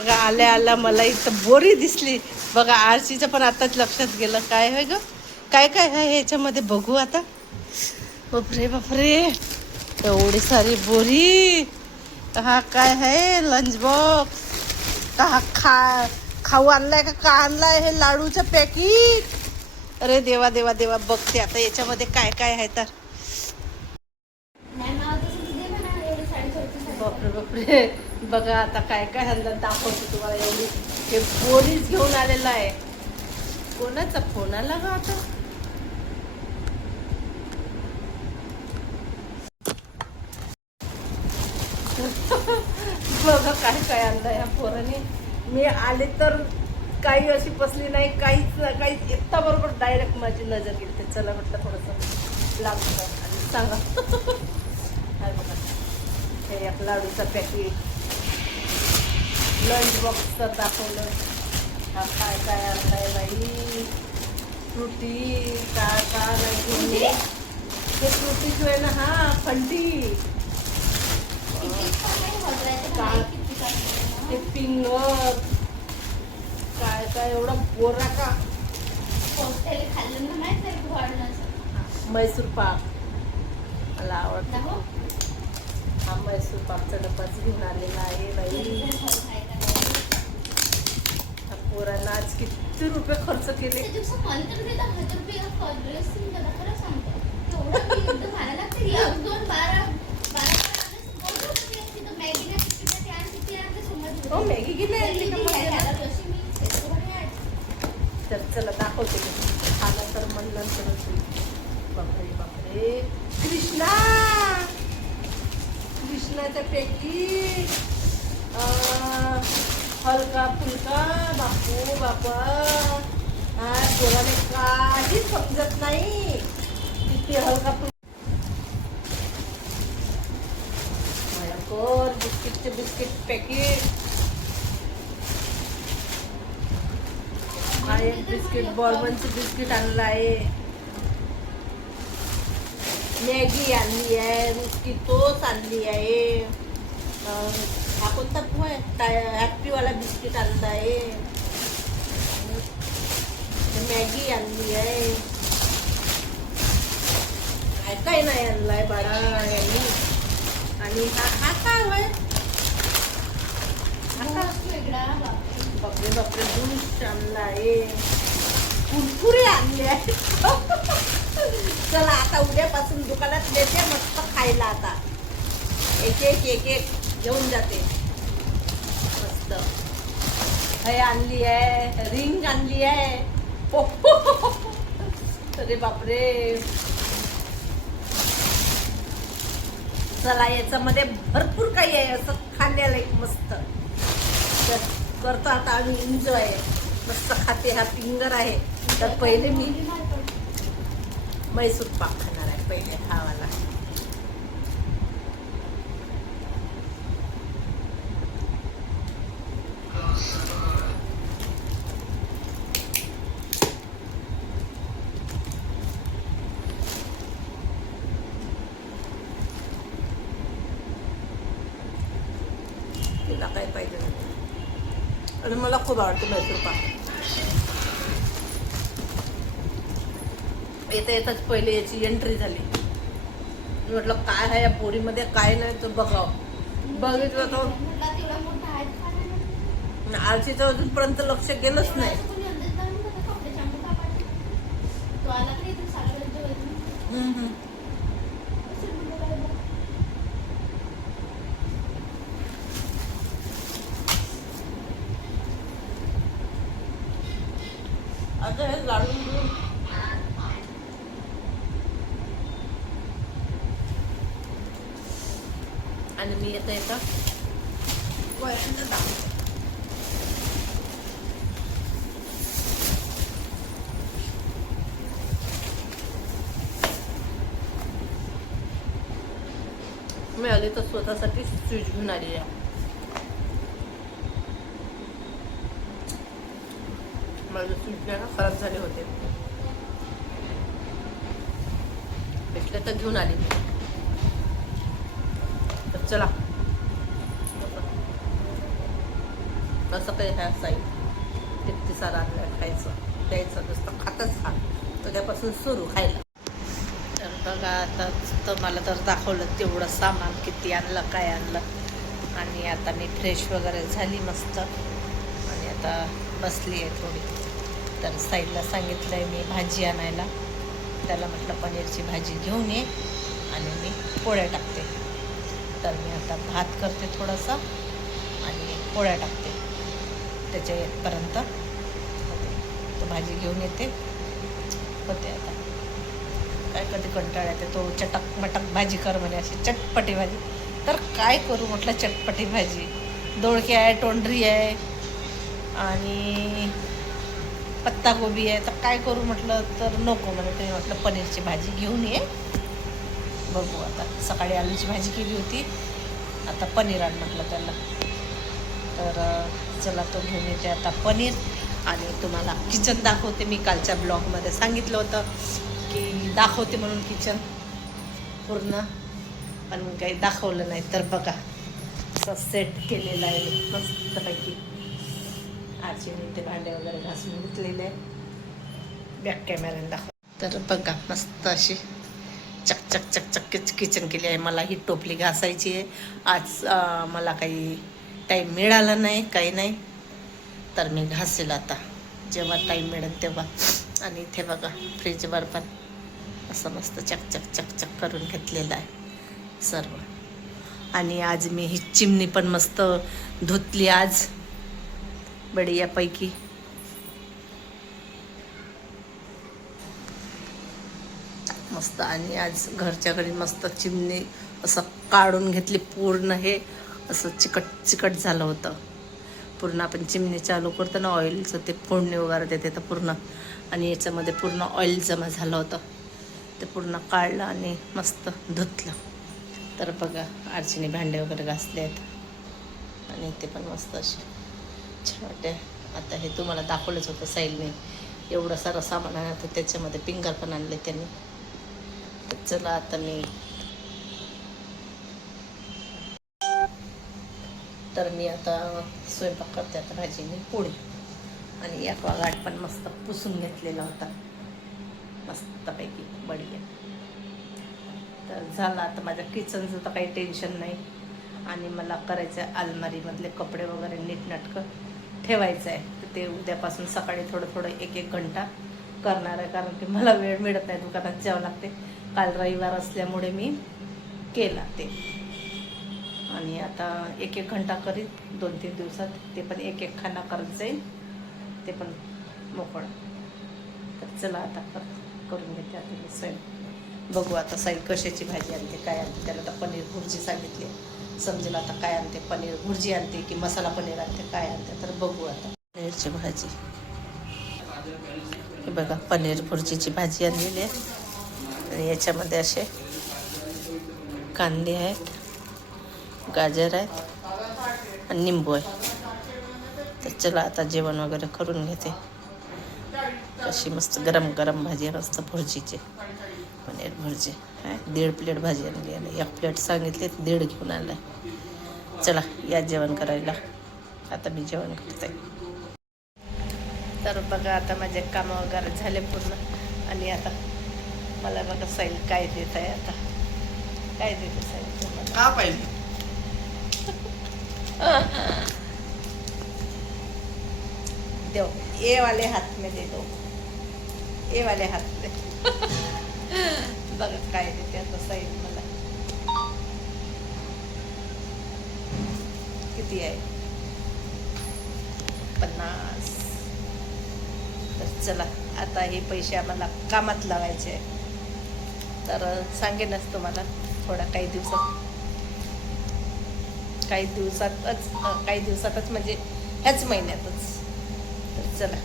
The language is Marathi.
बघा आल्या आल्या मला इथं बोरी दिसली बघा. आरशीचं पण आताच लक्षात गेलं. काय आहे ग, काय काय आहे ह्याच्यामध्ये बघू आता. बापरे बापरे, एवढी सारी बोरी. हा काय आहे, लंच बॉक्स का खाऊ आणलाय का आणलाय हे लाडूचं पॅकेट. अरे देवा देवा देवा, बघते आता याच्यामध्ये काय काय आहे तर. बापरे बापरे, बघा आता काय काय आणलं दाखवतो तुम्हाला. एवढी हे बोरीच घेऊन आलेला आहे. कोणाचा फोन आला ग आता. बघा काय काय आणलं ह्या पोराने. मी आले तर काही अशी बसली नाही, काहीच येता बरोबर डायरेक्ट माझी नजर गेली. ते चला म्हटलं थोडंसं लागलं आणि सांगा. काय बघा, हे एक लाडूचं पॅकेट, लंच बॉक्सचं दाखवलं. हा काय काय आणलाय बाई, फ्रुटी काय काय नाही घेऊन ये. हे फ्रुटी जो आहे ना, हा फंटी, ते फिंगर काय काय एवढा बोरा का. मैसूर पाक मला आवडतं. हा मैसूर पाकचा डब्बाच घेऊन आलेला आहे बाई. पोरांना आज किती रुपये खर्च केले. हो मॅगी किती आणली तर चला दाखवते. खाणं तर म्हणलं तर. बापरे बापरे, कृष्णाच्या पॅकेट, हलका फुलका. बापू बापा, हा पोराने काही समजत नाही. किती हलका फुलका. बिस्किटचे बिस्किट पॅकेट. हा एक बिस्किट बॉर्बनचे बिस्किट आणलं आहे. मॅगी आणली आहे, रुस्की टोस्ट आणली आहे. हा कोणता हॅपीवाला बिस्किट आणला आहे. मॅगी आणली आहे. काय नाही आणलाय बाळा यांनी. आणि हा काय होय, बापरे बापरे, दूध आणला आहे. कुरकुरे आणले आहे. चला आता उद्यापासून दुकानात देते मस्त खायला. आता एक एक घेऊन जाते मस्त. हे आणली आहे, रिंग आणली आहे. अरे बापरे, चला याच्यामध्ये भरपूर काही आहे असं खाण्याला. एक मस्त करतो आता आम्ही एन्जॉय. मस्त खाते. हा फिंगर आहे. तर पहिले मी मैसूर पाक खाणार आहे पहिले खावाला. तिला काय पाहिजे नाही. आणि मला खूप आवडतं मैसूर पाक. येता येताच पहिले याची एंट्री झाली. म्हटलं काय आहे या पोरीमध्ये, काय नाही तर बघावं. बघितलं तर आरशीचं अजूनपर्यंत लक्ष गेलंच नाही. आता हे लाडून घेऊन आणि मी येता येता दाखवतो. मी आले तर स्वतःसाठी स्विच घेऊन आली आहे. माझे स्विच ना खराब झाले होते, भेटले तर घेऊन आली. तर चला असं काही ह्या साईड किती सारं आणलं खायचं द्यायचं नुसतं खातच खा उद्यापासून सुरू खायला. तर बघा आता तर मला तर दाखवलं तेवढं सामान किती आणलं काय आणलं. आणि आता मी फ्रेश वगैरे झाली मस्त आणि आता बसली आहे थोडी. तर साईडला सांगितलं आहे मी भाजी आणायला. त्याला म्हटलं पनीरची भाजी घेऊन ये आणि मी पोळ्या टाकते. तर मी आता भात करते थोडासा आणि पोळ्या टाकते त्याच्या येतपर्यंत तो भाजी घेऊन येते होते. आता काय कधी कंटाळा येते तो चटक मटक भाजी कर म्हणे अशी चटपटी भाजी. तर काय करू म्हटलं चटपटी भाजी. दोडकी आहे तोंडरी आहे आणि पत्तागोबी आहे. तर काय करू म्हटलं तर नको म्हणे. ते म्हटलं पनीरची भाजी घेऊन ये बघू. आता सकाळी आलूची भाजी केली होती आता पनीर आण म्हटलं त्याला. तर चला तो घेऊन येते आता पनीर आणि तुम्हाला किचन दाखवते. मी कालच्या ब्लॉगमध्ये सांगितलं होतं की दाखवते म्हणून किचन पूर्ण पण काही दाखवलं नाही. तर बघा असं सेट केलेलं आहे मस्तपैकी. आजीने ते भांडे वगैरे घासून घेतलेले आहे. बॅक कॅमेऱ्याने दाखव. तर बघा मस्त अशी चकचक चकचक किचन केली आहे. मला ही टोपली घासायची आहे. आज मला काही टाईम मिळाला नाही काही नाही तर मी घासेल आता जेव्हा टाईम मिळेल तेव्हा. आणि इथे बघा फ्रीजवर पण असं मस्त चकचक चकचक करून घेतलेलं आहे सर्व. आणि आज मी ही चिमणी पण मस्त धुतली आज बढियापैकी. मस्त. आणि आज घरच्या घरी मस्त चिमणी असं काढून घेतली पूर्ण. हे असं चिकट चिकट झालं होतं पूर्ण. आपण चिमणी चालू करतो ना ऑइलचं ते फोडणी वगैरे देते तर पूर्ण. आणि याच्यामध्ये पूर्ण ऑइल जमा झालं होतं ते पूर्ण काढलं आणि मस्त धुतलं. तर बघा आरचीने भांडे वगैरे घासले आहेत आणि ते पण मस्त असे छोटे. आता हे तुम्हाला दाखवलंच होतं साईलने एवढं सारं सामान आणलं तर त्याच्यामध्ये पिंगर पण आणले त्यांनी. तर चला आता मी आता स्वयंपाक करते. आता भाजीने पोळी आणि ॲक्वागार्ड पण मस्त पुसून घेतलेला होता मस्तपैकी बढिया. तर झालं आता माझ्या किचनचं तर काही टेन्शन नाही. आणि मला करायचं आहे अलमारीमधले कपडे वगैरे नीटनाटकं ठेवायचं आहे. तर ते उद्यापासून सकाळी थोडं थोडं एक एक घंटा करणार आहे कारण की मला वेळ मिळत नाही. दुकानात जावं लागते. काल रविवार असल्यामुळे मी केला ते. आणि आता एक एक घंटा करीत 2-3 दिवसात. ते पण एक एक खाना करत जाईल ते पण मोकळं. तर चला आता करून घेते आता मी स्वयंपाक. बघू आता साई कशाची भाजी आणते काय आणते. त्याला आता पनीर भुर्जी सांगितली. समजेल आता काय आणते. पनीर भुर्जी आणते की मसाला पनीर आणते काय आणते तर बघू आता. पनीरची भाजी हे बघा पनीर भुर्जीची भाजी आणलेली आहे. आणि याच्यामध्ये असे कांदे आहेत गाजर आहेत आणि निंबू आहे. तर चला आता जेवण वगैरे करून घेते. कशी मस्त गरम गरम भाजी आहे मस्त भुर्जीची पनीर भुर्जी. 1.5 प्लेट भाजी आणली आहे. 1 प्लेट सांगितले 1.5 घेऊन आलं आहे. चला या जेवण करायला. आता मी जेवण करते. तर बघा आता माझे कामं वगैरे झाले पूर्ण. आणि आता मला बघा साईल काय देत आहे. आता काय देते साईल तुम्हाला का पाहिजे दो ये वाले हाथ में दे दो. ये वाले हाथ में बघा काय देते आता साईल मला. किती आहे 50. तर चला आता हे पैसे आम्हाला कामात लावायचे आहे. तर सांगेनच तुम्हाला थोडा काही दिवसातच म्हणजे ह्याच महिन्यातच. तर चला